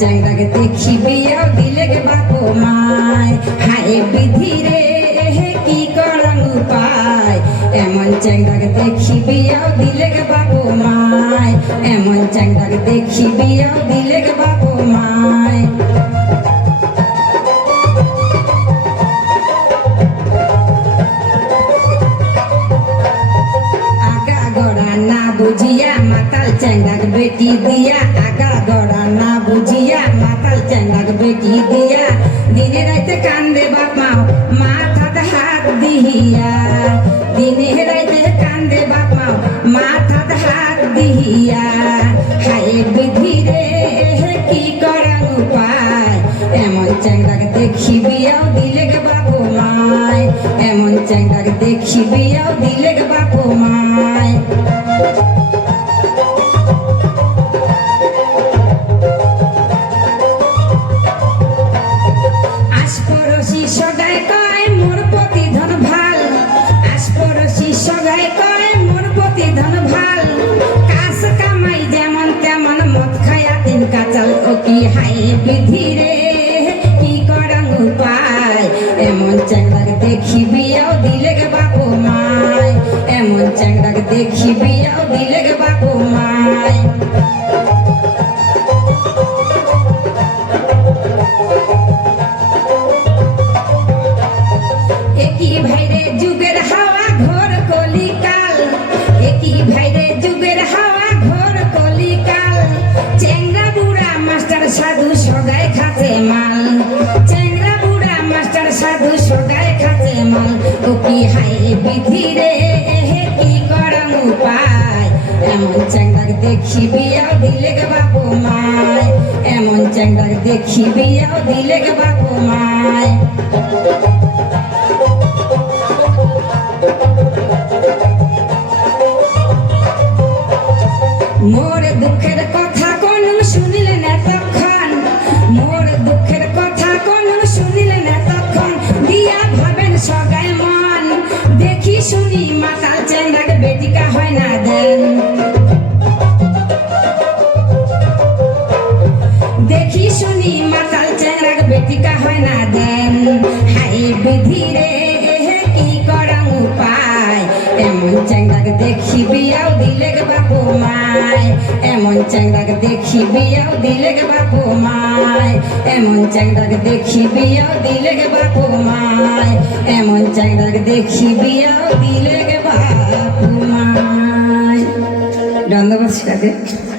চ্যাংড়াকে দেখি বিয়াও দিলে গে বাপু মায় হায় বিধি রে কি করং উপায় এমন চ্যাংড়াকে দেখি বিয়াও দিলে গে বাপু মায় এমন চ্যাংড়াকে দেখি বিয়াও দিলে গে বাপু মায় বুঝিয়া মাতাল চ্যাংড়াক বেটি দিয়া আগা গড়া না বুঝিয়া মাতাল চ্যাংড়াক বেটি দিয়া দিনে রাইতে কান্দে বাপ মাও মাথাতে হাত দিহিয়া দিনে রাইতে কান্দে বাপ মাও মাথাতে হাত দিহিয়া হায় বিধি রে কি করার উপায় এমন চ্যাংড়াক দেখি বিয়াও দিলে গে বাপু মায় এমন চ্যাংড়াক দেখি বিয়াও দিলে গে বাপু মায় বিধি রে কি করং উপায় এমন চ্যাংড়াকে দেখি বিয়াও দিলে গে বাপু মায় এমন চ্যাংড়াকে দেখি বিয়াও দিলে গে বাপু মায় একই ভাইরে যুগের হাওয়া ঘোর কলিকাল একই ভাইরে যুগের হাওয়া ঘোর কলিকাল চ্যাংড়া বুড়া মাস্টার সাধু সদাই খাতে মাল চ্যাংড়া বুড়া মাস্টার সাধু সদাই খাতে মাল ও কি হাই বিধি রে কি করং উপায় এমন চ্যাংড়াকে দেখি বিয়াও দিলে গে বাপু মায় এমন চ্যাংড়াকে দেখি বিয়াও দিলে গে বাপু মায় মোর দুঃখের কথা কোন শুনিলে না তখন মোর দুঃখের কথা কোন শুনিলে না তখন দিয়া ভাবেন সগায় মন দেখি শুনি মাতাল চ্যাংড়াকে বেটিকা হয় না দেন দেখি শুনি মাতাল চ্যাংড়াকে বেটিকা হয় না দেন হাই বিধি রে কি করং উপায় এমন চ্যাংড়াকে দেখি বিয়াও দিলে গে বাপু মায় এমন চ্যাংড়াকে দেখি বিয়াও দিলে গে বাপু মায় এমন চ্যাংড়াকে দেখি বিয়াও দিলে গে বাপু মায় এমন চ্যাংড়াকে দেখি বিয়াও দিলে গে বাপু মায় ধন্যবাদ।